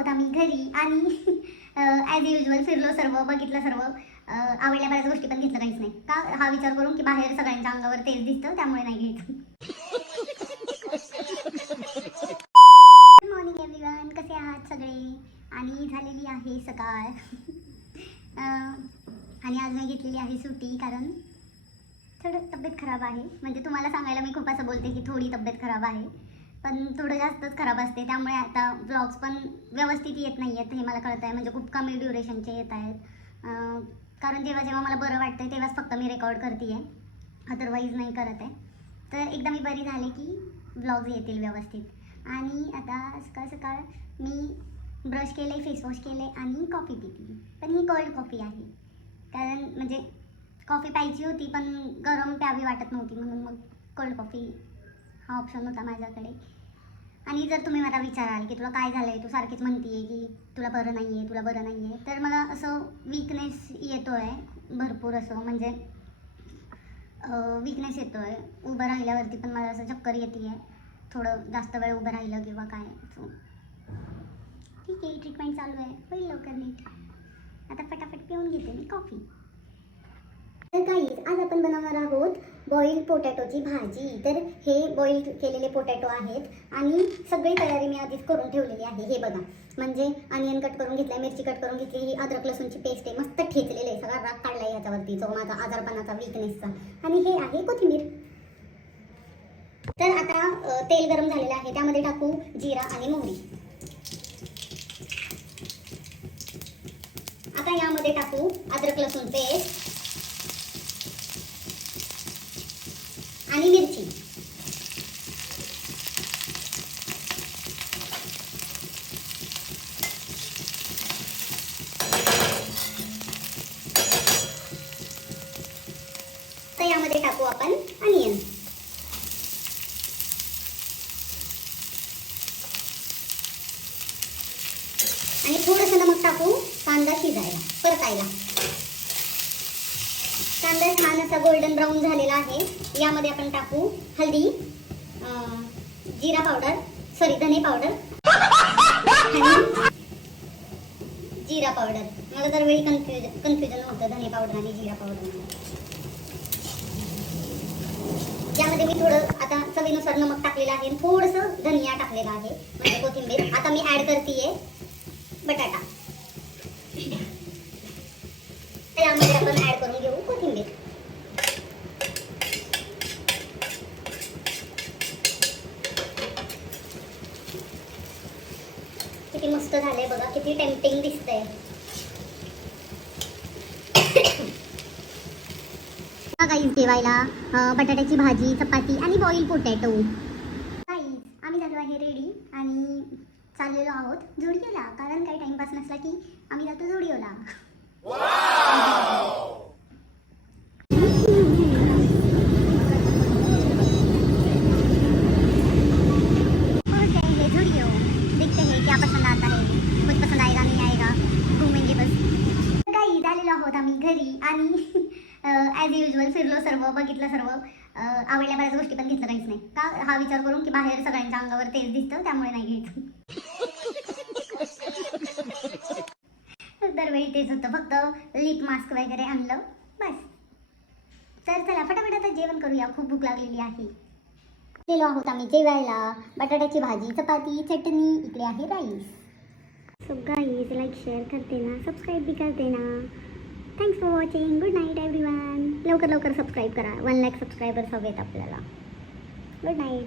आहोत आम्ही घरी आणि ॲज युजल फिरलो सर्व, बघितलं सर्व, आवडल्या बऱ्याच गोष्टी पण घेतलं काहीच नाही. का हा विचार करून की बाहेर सगळ्यांच्या अंगावर तेच दिसतं त्यामुळे नाही घ्यायचं. गुड मॉर्निंग एव्हरीवन, कसे आहात सगळे? आणि झालेली आहे सकाळ. आणि आज मी घेतलेली आहे सुट्टी कारण थोडं तब्येत खराब आहे. म्हणजे तुम्हाला सांगायला मी खूप असं बोलते की थोडी तब्येत खराब आहे, पण थोडं जास्तच खराब असते. त्यामुळे आता व्लॉग्स पण व्यवस्थित येत नाही आहेत, हे मला कळत आहे. म्हणजे खूप कमी ड्युरेशनचे येत आहेत. कारण जेव्हा जेव्हा मला बरं वाटतं तेव्हाच फक्त मी रेकॉर्ड करते आहे, अदरवाईज नाही करत आहे. तर एकदा मी बरी झाले की व्लॉग्स येतील व्यवस्थित. आणि आता सकाळ सकाळ मी ब्रश केले, फेसवॉश केले आणि कॉफी पिली. पण ही कोल्ड कॉफी आहे, कारण म्हणजे कॉफी प्यायची होती पण गरम प्यावी वाटत नव्हती, म्हणून मग कोल्ड कॉफी हा ऑप्शन होता माझ्याकडे. आणि जर तुम्ही मला विचाराल की तुला काय झालं आहे, तू सारखीच म्हणते की तुला बरं नाही आहे, तुला बरं नाही आहे, तर मला असं वीकनेस येतो आहे भरपूर. असं म्हणजे वीकनेस येतो आहे. उभं राहिल्यावरती पण मला असं चक्कर येते आहे, थोडं जास्त वेळ उभं राहिलं किंवा काय. सो ठीक आहे, ट्रीटमेंट चालू आहे, होईल लवकर नीट. आता फटाफट पिऊन घेते मी कॉफी. तर गाईज, आज आपण बनवणार आहोत बॉइल्ड पोटॅटोची भाजी. तर हे बॉइल्ड केलेले पोटॅटो आहेत आणि सगळी तयारी मी आधीच करून ठेवलेली आहे. हे बघा, म्हणजे अनियन कट करून घेतलाय, मिरची कट करून घेतली, ही अद्रक लसूणची पेस्ट आहे, मस्त ठेचलेलं आहे, सगळा राग काढलाय याच्यावरती जो माझा आजारपणाचा, वीकनेसचा. आणि हे आहे कोथिंबीर. तर आता तेल गरम झालेलं आहे, त्यामध्ये टाकू जिरा आणि मोहरी. आता यामध्ये टाकू अद्रक लसूण पेस्ट आणि मिरची. तर यामध्ये टाकू आपण अनियन. आणि थोडंसं नमक टाकू कांदा शिजायला, परतायला. कांदा छान असा गोल्डन ब्राऊन झालेला आहे. यामध्ये आपण टाकू हळदी, जिरा पावडर, सॉरी धने पावडर आणि जिरा पावडर. मला दरवेळी कन्फ्युजन होतं धने पावडर आणि जिरा पावडर. यामध्ये मी थोडं आता चवीनुसार नमक टाकलेलं आहे, थोडंसं धनिया टाकलेला आहे, म्हणजे कोथिंबीर. आता मी ऍड करतेय बटाटा. यामध्ये आपण ऍड करून घेऊ कोथिंबीर. किती मस्त झालंय बघा, किती टेम्पटिंग दिसतंय. गाईज, जेवायला बटाट्याची भाजी, चपाती आणि बॉइल्ड पोटॅटो. गाईज, आम्ही झालो आहे रेडी आणि चाललेलो आहोत झुडिओला. कारण काही टाइमपास नसला की आम्ही जातो झुडिओला. क्या पसंद आता है, कुछ पसंद आएगा नहीं आएगा, घूमेंगे बस. काही झालेलो आहोत आम्ही घरी आणि ॲज युजल फिरलो सर्व, बघितलं सर्व, आवडल्या बऱ्याच गोष्टी पण घेतलं काहीच नाही. का हा विचार करून की बाहेर सगळ्यांच्या अंगावर तेच दिसतं त्यामुळे नाही घ्यायचं. दरवेळी तेच होतं, फक्त लिप मास्क वगैरे आणलं बस. तर चला फटाफट आता जेवण करूया, खूप भूक लागलेली आहे. गेलो आहोत आम्ही जेवायला. बटाट्याची भाजी, चपाती, चटणी, इकडे आहे rice. So guys, like share करते ना, सबस्क्राईब भी करते ना. Thanks for watching. Good night everyone. लवकर लवकर सबस्क्राईब करा, 1 लाख सबस्क्रायबर्स हवेत आपल्याला. Good night.